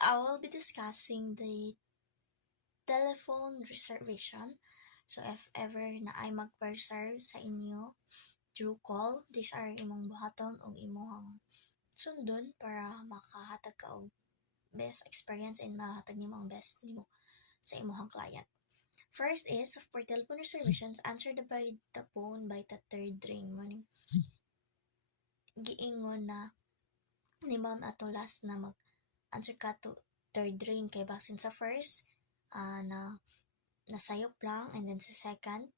I will be discussing the telephone reservation. So if ever na ay mag-reserve sa inyo through call, these are imong buhaton o imong sundon para makahatag ka og best experience and mahatag nimo ang best nimo sa imong client. First is, for telephone reservations, answered by the phone by the third ring. Morning, giingon na ni ma'am ato last na mag-answer ka to third ring kay basin sa first, na nasayop lang, and then sa second,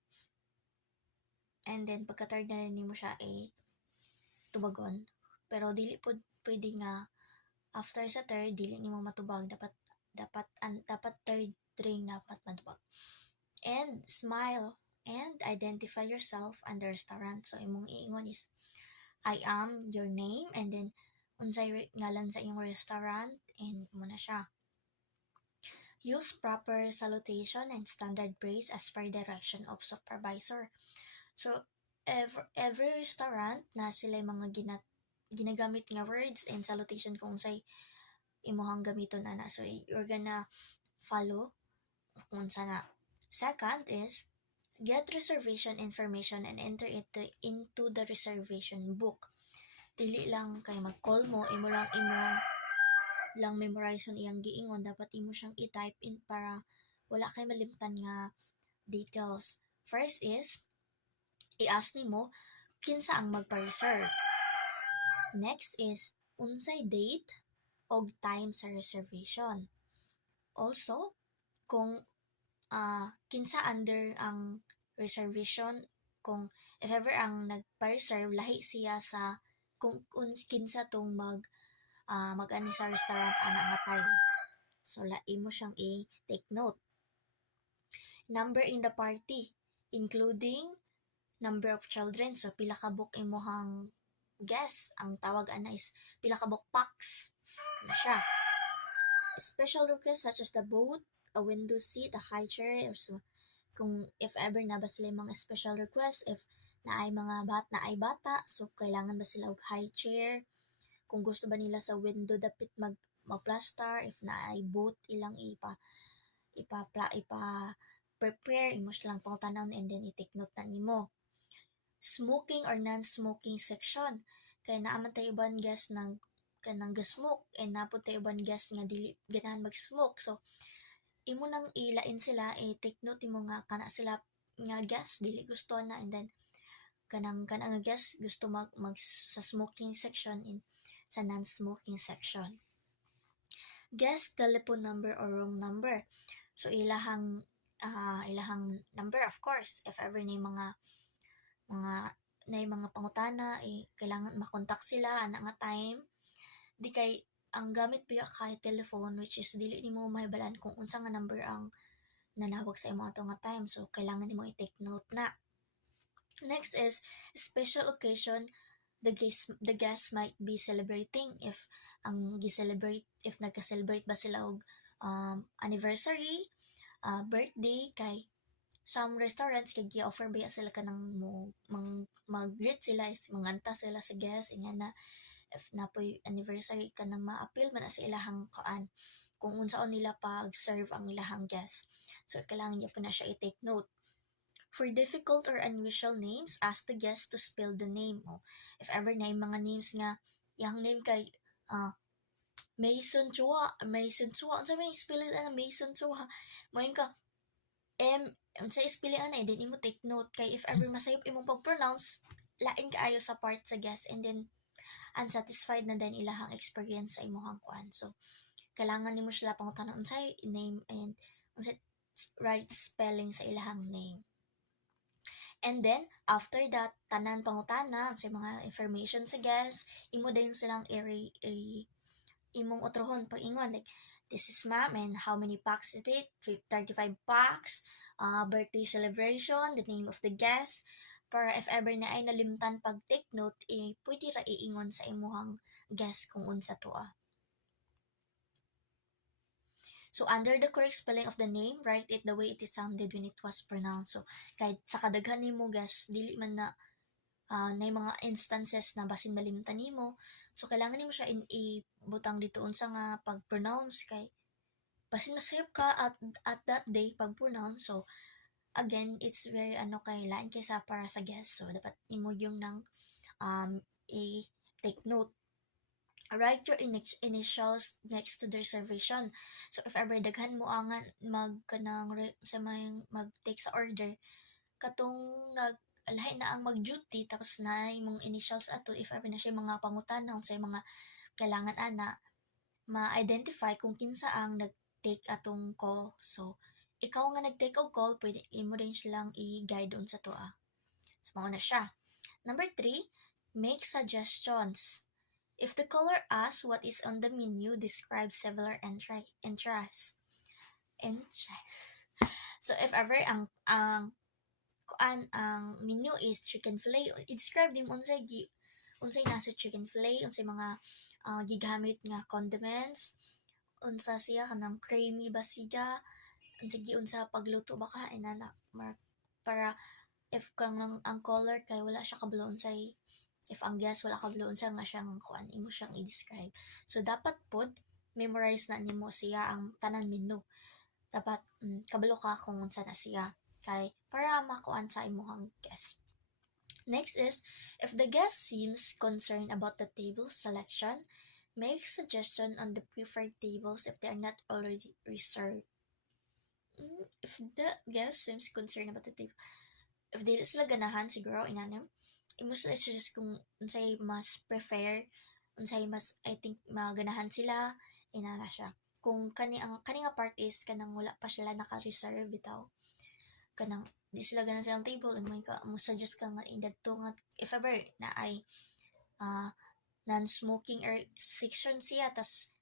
and then pagka third na nimo siya tubagon. Pero dili pod pwede nga after sa third dili nimo matubag, dapat third ring dapat matubag. And smile and identify yourself and the restaurant. So imong iingon is I am your name, and then unsay ngalan sa iyong restaurant, and mo na siya. Use proper salutation and standard praise as per direction of supervisor. So every restaurant na sila mga ginagamit nga words and salutation kung say imuhang gamiton ana. So you're gonna follow kung sa na. Second is get reservation information and enter it into the reservation book. Dili lang kay mag-call mo, imo lang memorize iyang giingon, dapat imo siyang i-type in para wala kay malimtan nga details. First is i-ask nimo kinsa ang magpa-reserve. Next is unsay date og time sa reservation. Also, kung kinsa under ang reservation, kung if ever ang nagpa-reserve lahi siya sa kung kinsa tong mag-ani sa restaurant ana nga time. So lahi mo siyang i-take note. Number in the party, including number of children. So pila ka book imuhang guest, ang tawag ana is pila ka book packs na siya. Special requests such as the boat, a window seat, a high chair, or so, kung if ever na ba sila mga special requests, if na ay bata, so kailangan ba sila og high chair, kung gusto ba nila sa window dapit magplaster, if na ay boat ilang ipa prepare, imo silang pangutanon and then i-take note na nimo. Smoking or non-smoking section, kay naaman tayo uban guest nang kanang ga-smoke, and napod tayo uban guest nga dili ganahan mag-smoke. So imo nang ilain sila, take note nimo nga kana sila nga guest dili gusto na, and then kanang nga guest gusto mag sa smoking section in sa non-smoking section. Guest telephone number or room number. So ilahang number, of course, if ever na mga pangutana, kailangan makontak sila ana nga time. Di kay ang gamit pa kay telephone, which is dili nimo mahibalaan kung unsa nga number ang nanawag sa imo ato nga time, so kailangan nimo i-take note na. Next is special occasion the guest might be celebrating. If nagka-celebrate ba sila og anniversary, birthday, kay some restaurants kay gi-offer ba sila kanang mag-greet sila, is manganta sila sa guest, inya na if napoy anniversary ka nang ma-appeal man sa ilahang kung unsaon nila pag-serve ang ilahang guest. So kailangan niya po na siya i-take note. For difficult or unusual names, ask the guest to spell the name. If ever na yung mga names nga yang name kay Mason Chua, unsa may spelling ana Mason Chua, mo ka sa spelling din imo take note, kay if ever masayop imong pag-pronounce, lain kaayo sa part sa guest, and then unsatisfied na din ilahang experience sa imong kuan. So kailangan nimo sila pangutanon unsay name and unsay right spelling sa ilahang name. And then after that, tanan pangutana sa mga information sa guest, imo din silang imong utrohon pag ingon, like this is ma'am and how many packs is it, 35 packs, birthday celebration, the name of the guest, para if ever na ay nalimtan pag take note, pwede ra iingon sa imuhang guest kung unsa to. So under the correct spelling of the name, write it the way it is sounded when it was pronounced. So kahit sa kadaghan nimo guest, dili man na na mga instances na basin malimtan nimo. So kailangan nimo siya ibutang dito unsa nga pag-pronounce kay basin masayop ka at that day pag-pronounce. So again, it's very kay lain kaysa para sa guest. So dapat imo yung nang i-take note. Write your initials next to the reservation. So if ever daghan mo angan mag-take sa order, katong lahi na ang mag-duty tapos na imong initials ato, if ever na siya mga pangutana unsay mga kailangan ana, ma-identify kung kinsa ang nag-take atong call. So ikaw nga nag-take og call, pwede imo din silang i-guide unsa to So mao na siya. Number 3, make suggestions. If the caller asks what is on the menu, describe several interests. So if ever ang menu is chicken fillet, i-describe din unsay nasa chicken fillet, unsay mga gigamit nga condiments, unsa siya kanang creamy ba siya, unsa pagluto ba ka inana para if kang ang caller kay wala siya kabalo unsay, if ang guest wala kabalo unsa nga siyang kuan, imo siyang i-describe. So dapat pod memorize na nimo siya ang tanan menu. Dapat kabalo ka kung unsa na siya kay para makuan sa imong guest. Next is, if the guest seems concerned about the table selection, make suggestion on the preferred tables if they are not already reserved. If the guest seems concerned about the table, if dili sila ganahan siguro inanam, imo sila suggest kung unsay mas prefer, unsay mas I think maganahan sila, inana siya. Kung kani nga part is kanang wala pa sila naka-reserve bitaw, kanang di sila ganahan silang table, imo ka mo suggest ka nga idadto nga if ever na ay non-smoking or section siya tas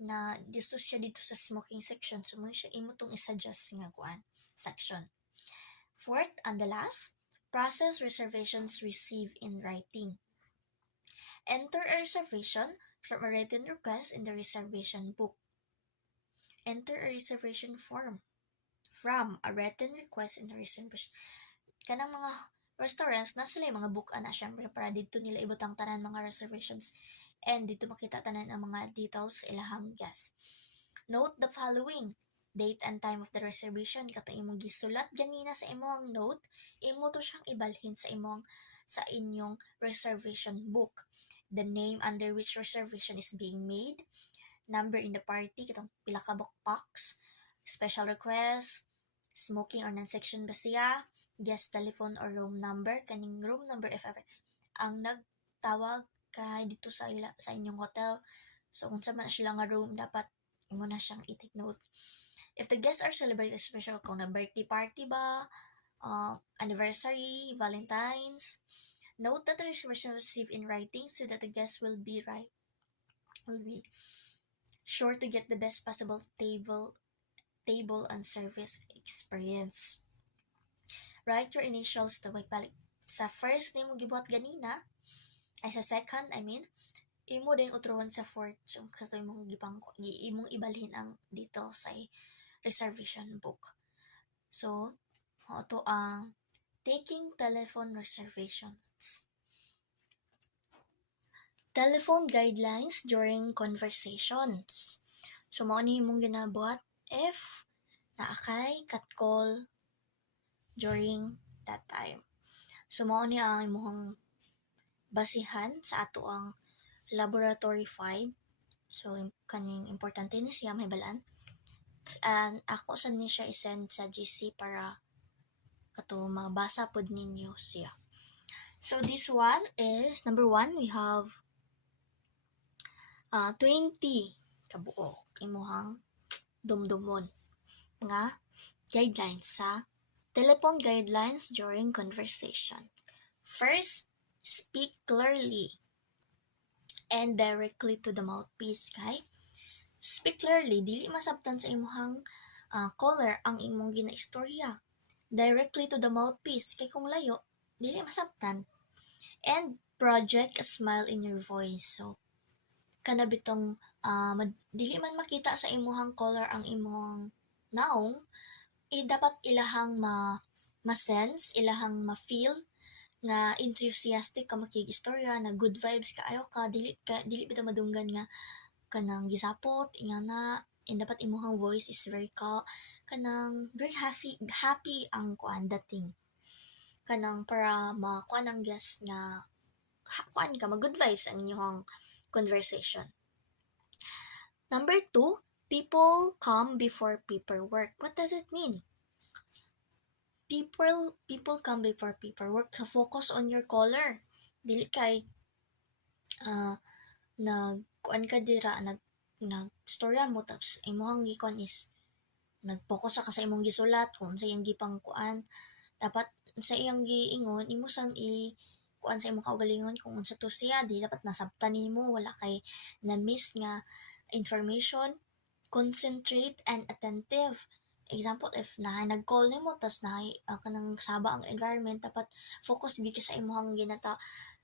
na gusto siya dito sa smoking section, so mo siya imo tong i-suggest nga kuan section. Fourth and the last, process reservations received in writing. Enter a reservation from a written request in the reservation book. Enter a reservation form from a written request in the reservation. Kanang mga restaurants na sila yung mga book na syempre para dito nila ibutang tanan mga reservations and dito makita tanan ang mga details ilahang guest. Note the following: date and time of the reservation. Katong imong gisulat ganina sa imong note, imo to siyang ibalhin sa inyong reservation book. The name under which reservation is being made, number in the party, katong pila ka box, special request, smoking or non-section ba siya, guest telephone or room number, kaning room number if ever ang nagtawag kay dito sa inyong hotel. So kung sa man sila nga room, dapat imo na siyang i-take note. If the guests are celebrating a special kung na birthday party ba, anniversary, Valentine's, note that the reservation was received in writing so that the guests will be sure to get the best possible table and service experience. Write your initials to may balik sa first name mo gibuhat ganina, ay sa second, imo din utrohan sa fourth, so kaso imong ibalhin ang details sa reservation book. So, ito ang taking telephone reservations. Telephone guidelines during conversations. So, mao ni imong ginabuhat if naakay cat-call during that time. So, mao ni ang imong basihan sa ato ang laboratory 5. So, kaning importante ni siya may balaan. And ako sa ni siya isend sa GC para kato mabasa pod ninyo siya. So, this one is, number 1, we have 20 kabuok imuhang dumdumon nga guidelines sa telephone guidelines during conversation. First, speak clearly and directly to the mouthpiece. Kay speak clearly, dili masabtan sa imuhang caller ang imong ginaistorya. Directly to the mouthpiece, kay kung layo, dili masabtan. And project a smile in your voice. So, kana bitong dili man makita sa imuhang caller ang imong naong, dapat ilahang ma-sense, ilahang ma-feel nga enthusiastic ka makigistorya, na good vibes kaayo ka, dili bitaw madunggan nga kanang gisapot ingana, and dapat imuhang voice is very kanang very happy ang kuan dating kanang para makuan ang guest nga kuan ka mag good vibes ang inyong conversation. Number 2, people come before paperwork. What does it mean? People come before paperwork. So focus on your caller. Dili kay nagkuan ka dira nagstorya mo tapos imong gikuan is nag-focus ka sa imong gisulat kung sa iyang gipang kuan. Dapat sa iyang giingon imo sang kuan sa imong kaugalingon kung unsa to siya, di dapat nasabtan nimo, wala kay na miss nga information. Concentrate and attentive. Example, if nag-call nimo tas kanang saba ang environment, dapat focus gyud ka sa imong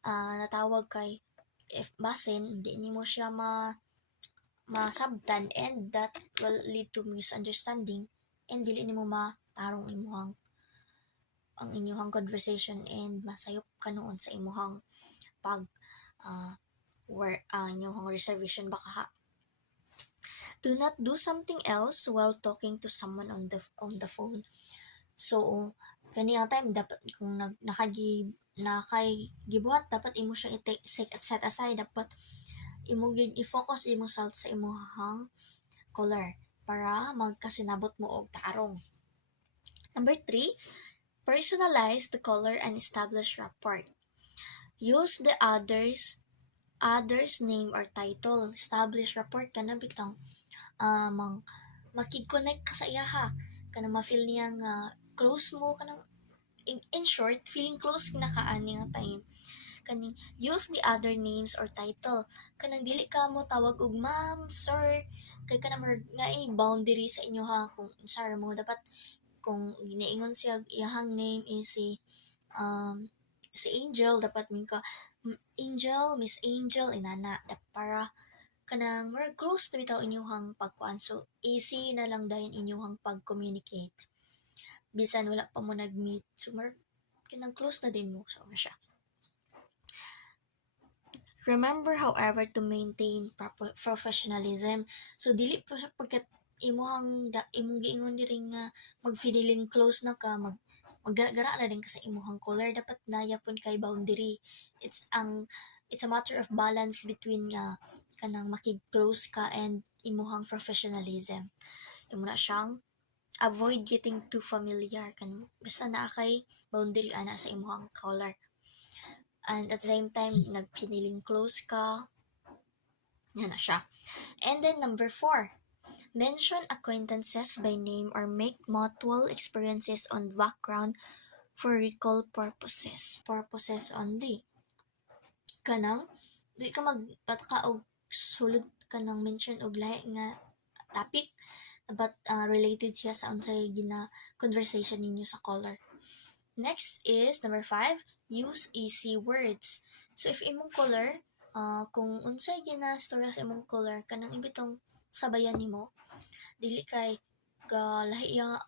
natawag kay if basin di nimo siya masabtan, and that will lead to misunderstanding and dili nimo matarong ang inyong conversation and masayop ka noon sa imuhang pag inyong reservation baka ha. Do not do something else while talking to someone on the phone. So kaniyang time dapat kung gibuhat dapat imo siya set aside, dapat imo gyud i-focus imo self sa imong caller para magkasinabot mo og tarong. Number 3, personalize the caller and establish rapport. Use the other's name or title. Establish rapport ka na bitang makig-connect ka sa iya ha. Kanang ma-feel niya nga close mo kanang in short, feeling close na kaani nga time. Kaning use the other names or title. Kanang dili ka mo tawag og ma'am, sir, kay kanang nga boundary sa inyo ha, kung sir mo dapat kung ginaingon siya iyahang name is si Angel, dapat min ka Angel, Miss Angel inana para kanang close na bitaw inyong pagkuan, so easy na lang dayon inyong pag-communicate bisan wala pa mo nag-meet, so kanang close na din mo sa siya. Remember, however, to maintain professionalism. So dili pa siya pagkat imong giingon diri nga mag-feeling close na ka, maggara na din ka sa imuhang caller, dapat nayapon kay boundary. It's a matter of balance between kanang makig-close ka and imuhang professionalism. Imo na siyang avoid getting too familiar, kan basta naa kay boundary ana sa imuhang caller. And at the same time, nagpiniling close ka. Yan na siya. And then number 4, mention acquaintances by name or make mutual experiences on background for recall purposes. Purposes only. Kanang, di ka magpataka og sulod kanang mention og lahi nga topic, but related siya sa unsay conversation ninyo sa caller. Next is number 5, use easy words. So if imong caller, kung unsay ginastorya sa imong caller, kanang imbitong sabayan nimo, dili kay lahiya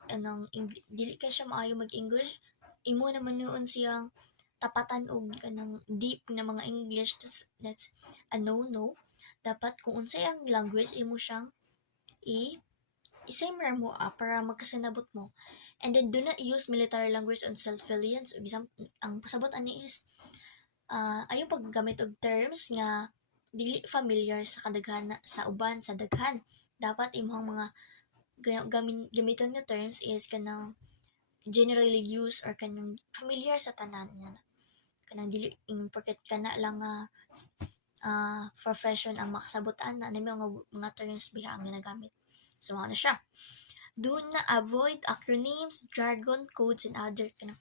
dili kay siya maayo mag-English, imo naman noon siyang tapatan og kanang deep na mga English, that's a no. Dapat kung unsay ang language, imo siyang i-simmer mo para magkasinabot mo. And then do not use military language on self-reliance. Ang pasabot ani is ayaw paggamit og terms nga dili familiar sa kadaghan sa uban sa daghan. Dapat imong mga gamiton nga terms is kanang generally used or kanang familiar sa tanan niya. Kanang dili porket kana lang profession ang makasabutan na mga terms biha ang ginagamit. So ano siya? Do na avoid acronyms, jargon, codes, and other kanang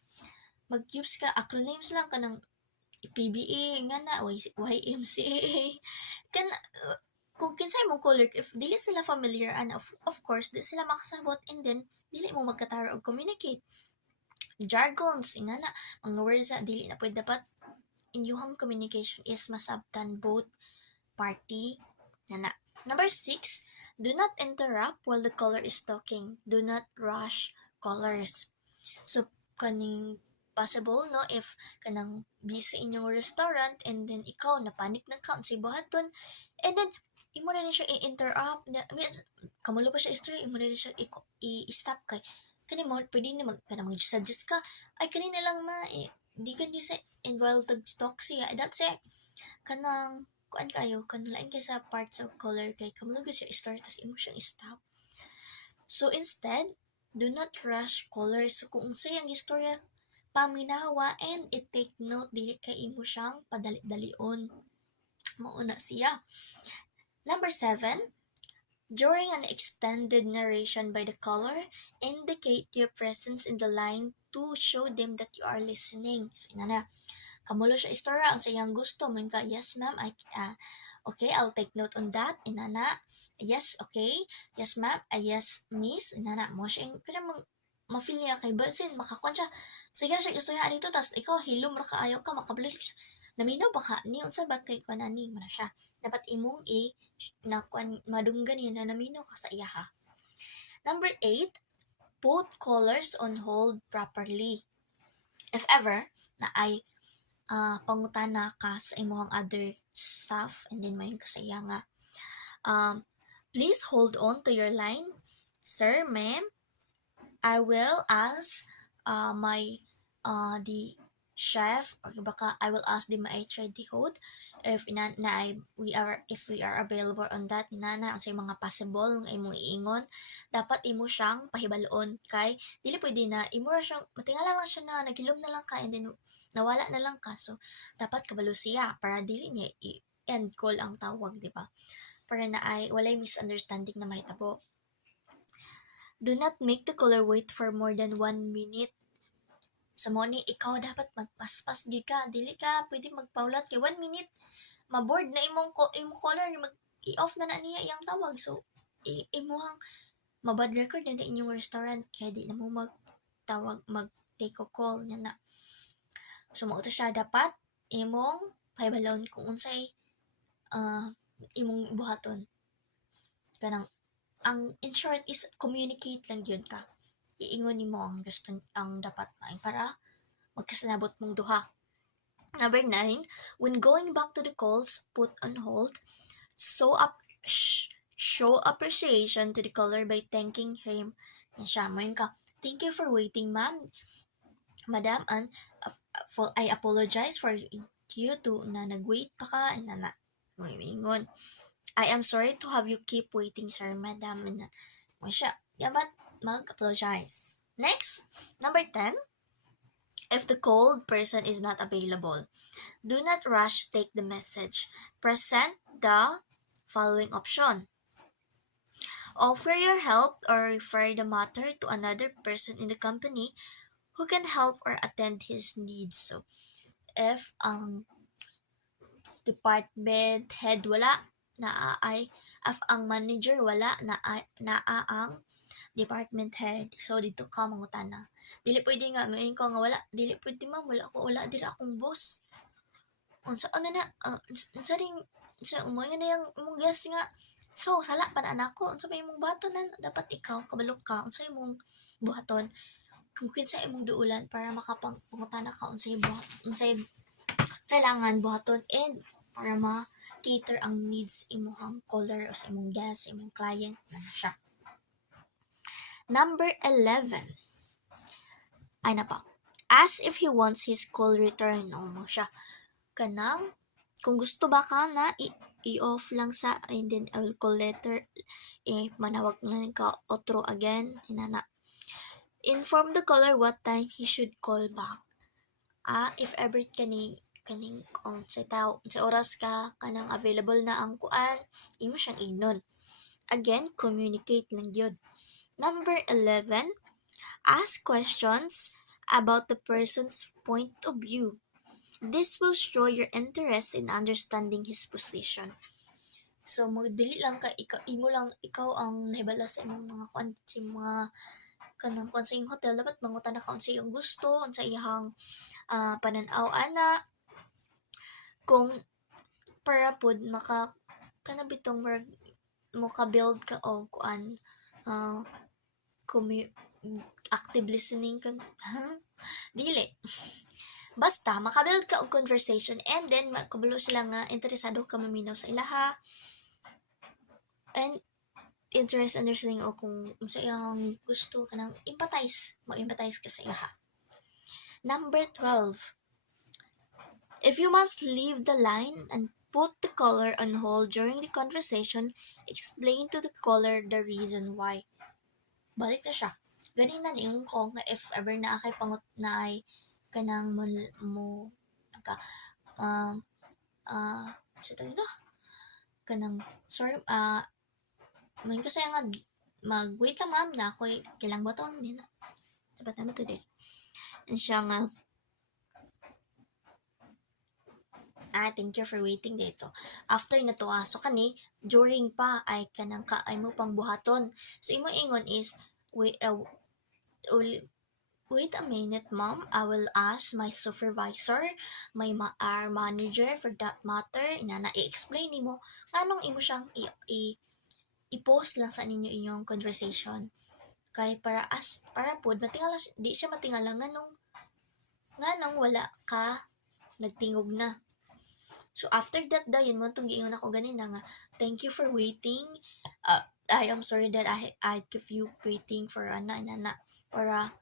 mag-use ka acronyms lang kanang PBA nga na YMCA kan kung kinsay mong caller, if dili sila familiar and of course di sila makasabot, and then dili mo magkataro og communicate. Jargons nga na mga words na dili na pwede, dapat inyong communication is masabtan both party na. Number 6, do not interrupt while the caller is talking. Do not rush callers. So, kaning possible no if kanang busy inyong restaurant and then ikaw na panic na ka unsay buhaton, and then imo na siya i-interrupt na miss kamulo pa siya istorya imo na siya i-stop kay kani mo pwede na mag-suggest ka ay kanina lang di ka di sa involved talk siya that's it kanang kuan kayo kanang lain kay sa parts of color kay kamulo siya i-start tas imo siyang i-stop. So instead, do not rush colors. So kung unsay ang istorya paminawa and i-take note dili kay imo siyang padali-dalion. Mauna siya. Number 7, during an extended narration by the caller, indicate your presence in the line to show them that you are listening. So inana, kamulo siya istorya ang sayang gusto mo ka, yes ma'am, okay, I'll take note on that. Inana, yes, okay. Yes, ma'am. Yes, miss. Inana, mo siya. Kaya ma-feel niya kay Basin. Makakuan siya. Sige na siya istorya dito. Tapos ikaw, hilom ra ka, ayaw ka, makabalik siya. Naminaw ba ka? Ni, unsa ba kay kuan ani mo na siya. Dapat imong na kuan madunggan yun na naminaw ka sa iya ha. Number 8, put callers on hold properly. If ever, na ay pangutana ka sa imong other staff and then mayon ka sa iya nga please hold on to your line, sir, ma'am, I will ask my the chef or baka I will ask the maitre d'hote if if we are available on that inana ang say mga possible ng imong iingon dapat imo siyang pahibaloon kay dili pwede na imo ra siyang matingala lang siya na naghilom na lang ka and then nawala na lang ka so dapat kabalo siya para dili niya i-end call ang tawag di ba para na ay walay misunderstanding na mahitabo. Do not make the caller wait for more than 1 minute. Sa mo ni ikaw dapat magpaspas gid ka dili ka pwede magpaulat kay 1 minute maboard na imong caller mag i-off na niya iyang tawag so imuhang mabad record na inyong restaurant kaya di na mo magtawag mag take a call niya na. So mao siya dapat imong pahibalon kung unsay imong buhaton kanang ang in short is communicate lang yun ka iingon nimo ang gusto ang dapat maing para magkasanabot mong duha. Number 9, when going back to the calls put on hold, show appreciation to the caller by thanking him and siya mo ka thank you for waiting ma'am madam and I apologize for you to na nag-wait pa ka and na ingon I am sorry to have you keep waiting sir madam and mo siya dapat mag-apologize. Next, number 10, if the called person is not available, do not rush take the message. Present the following option. Offer your help or refer the matter to another person in the company who can help or attend his needs. So, if ang department head wala, if ang manager wala, ang department head. So, dito ka mangutana. Dili pwede nga, mayin ko nga wala. Dili pwede ma'am, wala dira akong boss. Unsa ano na, unsa ring, umuwi nga na yung imong guest nga. So, sala pa na anak ko. Unsa ba imong baton na dapat ikaw, kabalok ka. Unsa imong buhaton. Kukin sa imong duulan para makapangutana ka unsay kailangan buhaton and para ma-cater ang needs imong caller o sa imong guest, imong client na siya. Number 11. Ay na pa. Ask if he wants his call return. O mo siya. Kanang, kung gusto ba ka na, i-off lang sa, and then I will call later. Manawag na ka, otro again. Inana. Inform the caller what time he should call back. If ever kaning sa oras ka, kanang available na ang kuan, imo siyang ignon. Again, communicate lang yun. Number 11, ask questions about the person's point of view. This will show your interest in understanding his position. So, magdili lang ka, ikaw ang nahibala sa imong mga sa mga kanang kung sa iyong hotel, dapat mangutan na ka sa iyong gusto, sa iyang pananaw, ana, kung para pod kanabitong mo ka-build ka o kuan, active listening ka, dili. Basta makabuild ka og conversation and then makabalo sila nga interesado ka maminaw sa ilaha and interest understanding o kung unsa iyang gusto kanang mag-empathize ka sa ilaha. Number 12. If you must leave the line and put the caller on hold during the conversation, explain to the caller the reason why. Balik na siya. Ganin na niyon ko nga if ever na kay pangot na ay kanang mo ka sa dito kanang sorry may kasi nga mag-wait lang ma'am na ako'y kilang baton din dapat naman to din siya nga thank you for waiting dito after na to so kani during pa ay kanang ka ay mo pang buhaton so imo ingon is wait a minute, ma'am. I will ask my supervisor, our manager for that matter. Inana, i-explain nimo. Anong imo siyang i-post lang sa ninyo inyong conversation. Kay para pod matingala di siya matingala nganong wala ka nagtingog na. So after that daw yun mo tong giingon ako ganin nga thank you for waiting. I am sorry that I keep you waiting for inana para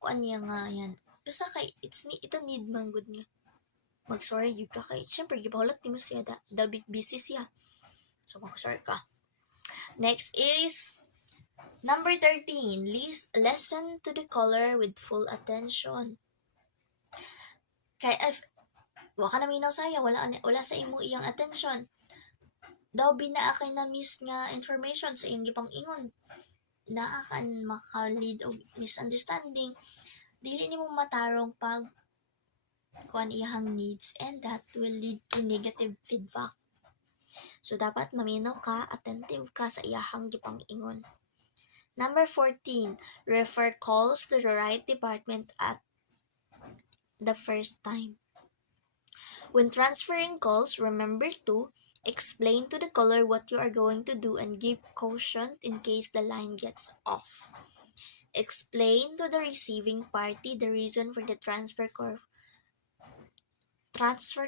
kuan niya nga yan. Basta kay ita need man good niya. Mag-sorry yun ka kay syempre gipahulot nimo siya da big busy siya. So mag-sorry ka. Next is number 13. Listen to the caller with full attention. Kay if wa ka na minaw saya wala sa imo iyang attention. Daw binaa kay na miss nga information sa iyang gipang ingon. Naa kan maka-lead og misunderstanding dili nimo matarong pag kuan iyang needs and that will lead to negative feedback. So dapat maminaw ka, attentive ka sa iyang gipang ingon. Number 14, refer calls to the right department at the first time. When transferring calls, remember to explain to the caller what you are going to do and give caution in case the line gets off. Explain to the receiving party the reason for the transfer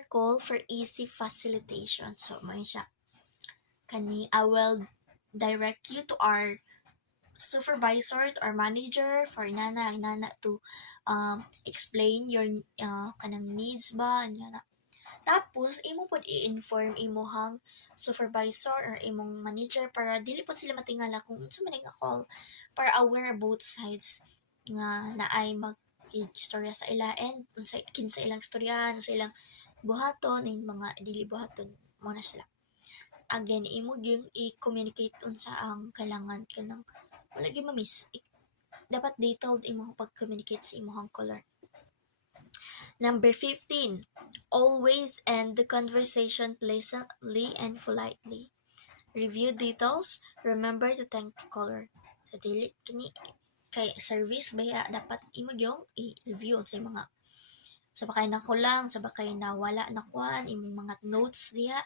call for easy facilitation. So, may siya. I will direct you to our supervisor, to our manager, for nana to explain your kanang needs ba, nana. Tapos, imo pod i-inform imuhang supervisor or imong manager para dili pod sila matingala kung unsa man nga call para aware both sides nga naay mag-istorya sa ila and unsa kinsa ilang istoryahan unsa ilang buhaton and mga dili buhaton mo na sila. Again, imo gyud i-communicate unsa ang kailangan kanang wala gyud ma-miss. Dapat detailed imo pag-communicate sa imong caller. Number 15. Always end the conversation pleasantly and politely. Review details. Remember to thank the caller. Sa dili kini kay service baya dapat imo gyud i-review sa mga sa bakay na kulang, sa bakay na wala na kuan imong mga notes diha.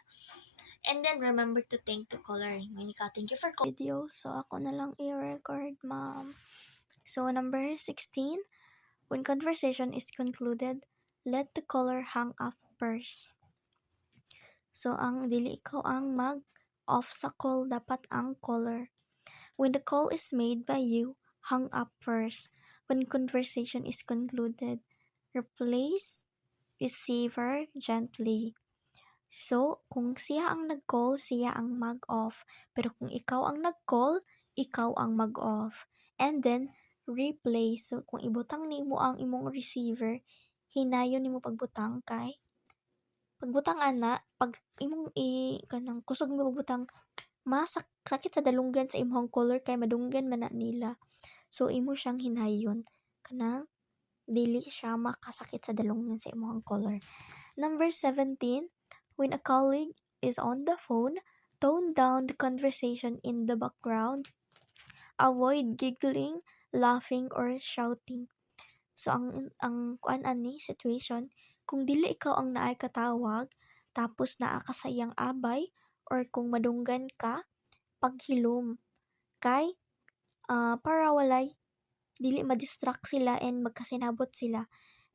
And then remember to thank the caller. Monica, thank you for video. So ako na lang i-record, ma'am. So number 16. When conversation is concluded, let the caller hang up first. So, dili ikaw ang mag-off sa call, dapat ang caller. When the call is made by you, hang up first. When conversation is concluded, replace receiver gently. So, kung siya ang nag-call, siya ang mag-off. Pero kung ikaw ang nag-call, ikaw ang mag-off. And then, replace. So, kung ibutang nimo ang imong receiver, hinayon nimo pagbutang kay pagbutang ana pag imong kanang kusog mo pagbutang sakit sa dalunggan sa imong caller kay madunggan man na nila. So imo siyang hinayon kanang dili siya makasakit sa dalunggan sa imong caller. Number 17, when a colleague is on the phone, tone down the conversation in the background. Avoid giggling, laughing, or shouting. So, ang kuan ani situation, kung dili ikaw ang naay katawag, tapos naa ka sayang abay, or kung madunggan ka, paghilom. Kay, para walay dili ma-distract sila and magkasinabot sila.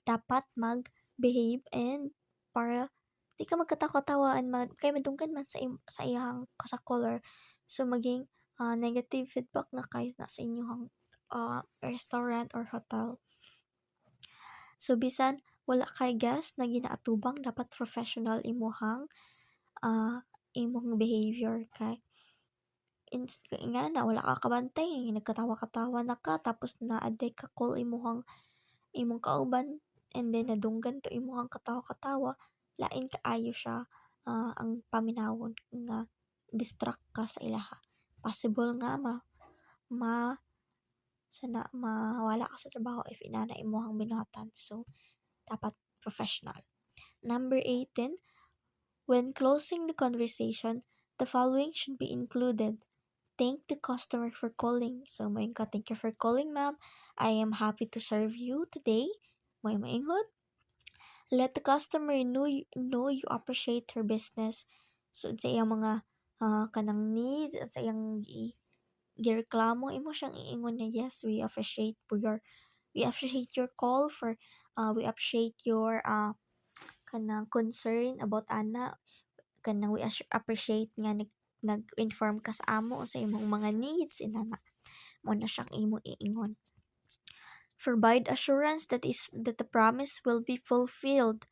Dapat mag-behave and para di ka magkatawa-tawa and kay madunggan man sa iyang sa color. So maging negative feedback na kayo na sa inyong restaurant or hotel. So bisan wala kay guest na ginaatubang, dapat professional imong behavior kay nga na wala ka kabantay, nagkatawa-katawa na ka tapos na-aday ka call imong kauban and then nadunggan to imong katawa-katawa, lain kaayo siya ang paminawon nga distract ka sa ilaha. Possible nga mawala ka sa trabaho if inana imong binuhatan. So dapat professional. Number 18, when closing the conversation, the following should be included. Thank the customer for calling. So, moing ka, thank you for calling, ma'am. I am happy to serve you today. Moingon. Let the customer know you appreciate her business. So, sa iyang mga kanang needs, at sa iyang gireklamo, imo siyang iingon na yes, we appreciate your call we appreciate your kanang concern about ana, kanang we appreciate nga nag-inform ka sa amo sa imong mga needs inana. Mo na siyang imo iingon. Provide assurance that the promise will be fulfilled.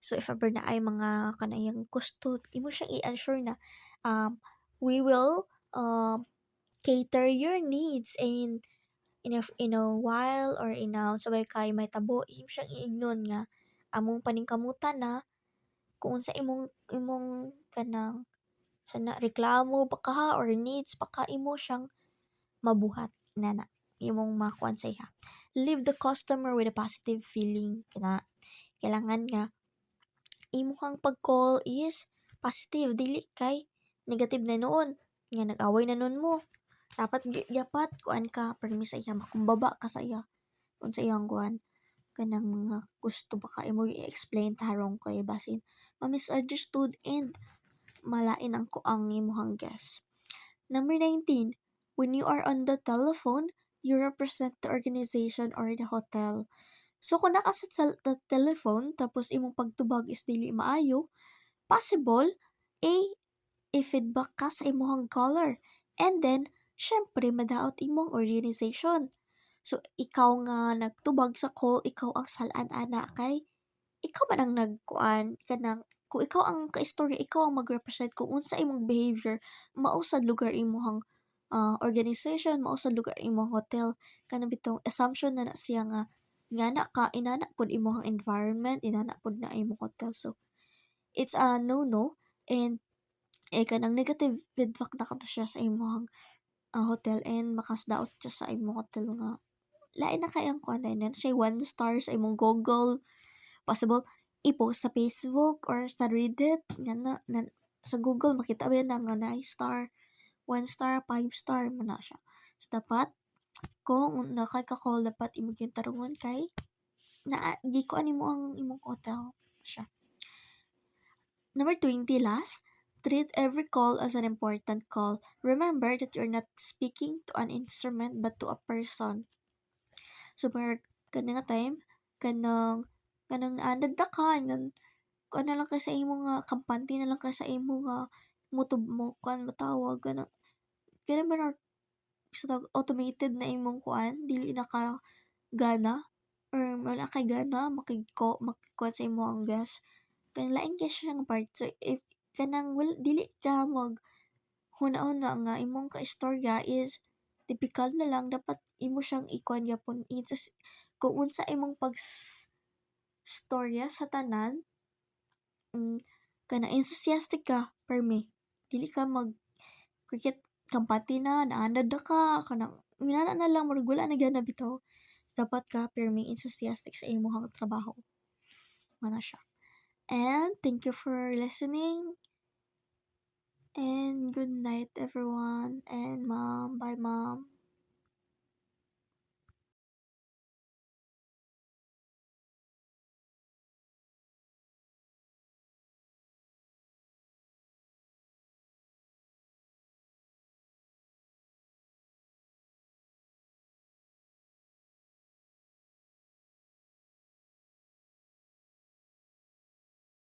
So if ever na ay mga kanayang gusto, imo siyang i-assure na we will cater your needs and in a while or sabay kay may tabo, imo siyang iingon nga among paningkamutan na kung sa imong kanang sana reklamo pa ka or needs pa ka, imo siyang mabuhat nana imong makuan sa iya. Leave the customer with a positive feeling. Kailangan nga imo kang pag-call is positive, dili kay negative na noon nga nag-away na noon mo. Dapat kuan ka permi sa iya, makumbaba ka sa iya kung sa iyang kuan kanang mga gusto ba ka imo i-explain tarong kay basin ma-misunderstood and malain ang imuhang guest. Number 19, when you are on the telephone, you represent the organization or the hotel. So kung naka sa telephone tapos imong pagtubag is dili maayo, possible i-feedback ka sa imong caller. And then syempre madaot imong organization. So ikaw nga nagtubag sa call, ikaw ang salaan ana kay ikaw man ang nagkuan kanang kung ikaw ang kaistorya, ikaw ang mag-represent kung unsa imong behavior, mausad lugar imong organization, mausad lugar imong hotel. Kanang bitong assumption na siya nga na ka, inana pod imong environment, inana pod na imong hotel. So, it's a no-no and kanang negative feedback na kato siya sa imong hotel and makasdaot siya sa imong hotel nga lain na kayang kuan na siya 1 star sa imong Google. Possible i-post sa Facebook or sa Reddit nga na sa Google makita ba na nga na star 1 star 5 star mo na siya. So dapat kung nakay ka call dapat imo gyud tarungon kay na gikuan nimo ang imong hotel siya. Number 20, last, treat every call as an important call. Remember that you're not speaking to an instrument but to a person. So, kanang time, kanang naandad na ka, kung na lang ka sa imo nga, kampante na lang ka sa imo nga, mutub mo, kan matawag, kanang ba automated na imong kuan, dili na ka gana, or wala kay gana, makikuan sa imo ang gas. Kanang lain kay siyang part. So, if kanang dili ka huna-una nga imong kaistorya is typical na lang, dapat imo siyang ikuan yapon kung unsa imong storya sa tanan, kana enthusiastic ka permi, dili ka cricket kampati na naanad na ka kanang minana na lang murag wala na gyud na bitaw. So, dapat ka permi enthusiastic sa imong trabaho mana siya. And thank you for listening. And good night everyone. And mom, bye mom.